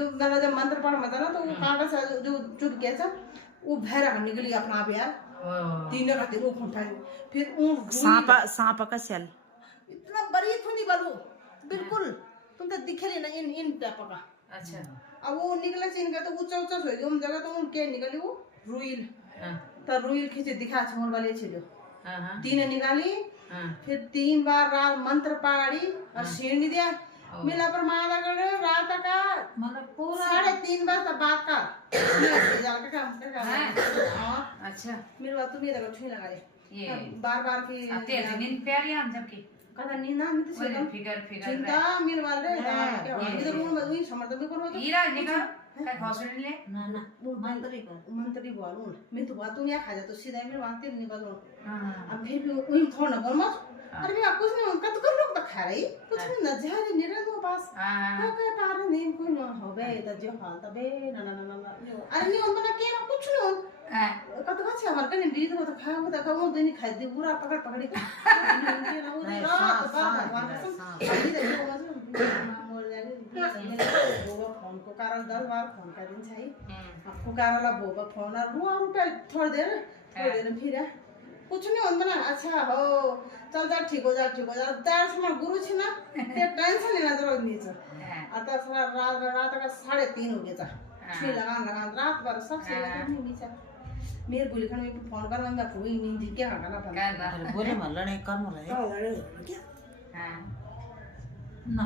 जो मैंने जब मंत्र पढ़ा था ना तो वो कांटा सा जो चुभ गया था वो भैरा निकली अपना आप यार तीनों का दिन वो उठाई फिर सांप का सेल इतना बड़ी थोड़ी बालू बिल्कुल तुम तो दिखे नहीं ना इन टाइप का। अच्छा अब वो निकला से इनका तो ऊंचा ऊंचा सोई हम जगह तो उनके निकली वो रुइल तो रुइल खींचे दिखा छोड़ वाले छिलो तीन निकाली फिर 3 बार रात मंत्र पढ़ी और सीढ़ी दिया मिला पर माता कर रात का मतलब पूरा 3:30 बजे तक बात का जाकर काम अच्छा मेरे बात तो मेरा छुई लगा ये बार बार की आते नींद प्यारी हम जब की कदा नींद ना मिलती ओरे से फिगर चिंता मेरे वाले इधर रूम में वही समर्थ भी करो हीरा निका काय हॉस्पिटल ले ना मंत्री बोलूं मैं तो बात नहीं खा जा तो सीधा मेरे वहां तेल निकलो हां अब फिर भी वही थोड़ा ना बोल मत अरे भी कुछ नहीं उनका तो कर लोग तो खा रही कुछ नहीं ना जा रे निरा दो पास हां काय पार नहीं कोई ना होबे त जो हाल तबे ना ना ना ना अरे नहीं उन बना के ना कुछ नहीं कत का छे हमार कने दी तो खा वो तो कहूं दिन खाई दे पूरा पकड़ पकड़ी ना वो रात बार भगवान कसम अभी देखो मत मोर जाने वो फोन को कारण 10 बार फोन कर दिन चाहिए अब पुकारला बोबा फोन और रुआ रुपए थोड़ी देर फिर कुछ नहीं होता ना अच्छा हो चल जा ठीक हो जा त्यार समय गुरु छी ना ते टेंशन लेना जरूरत नहीं है आता सारा रात का 3:30 हो गया था छुई लगा रात भर सब से नहीं नीचा मेरे बोली खान में फोन कर मैं कोई नींद क्या गाना बंद बोले मल्ला नहीं कर मला क्या हां ना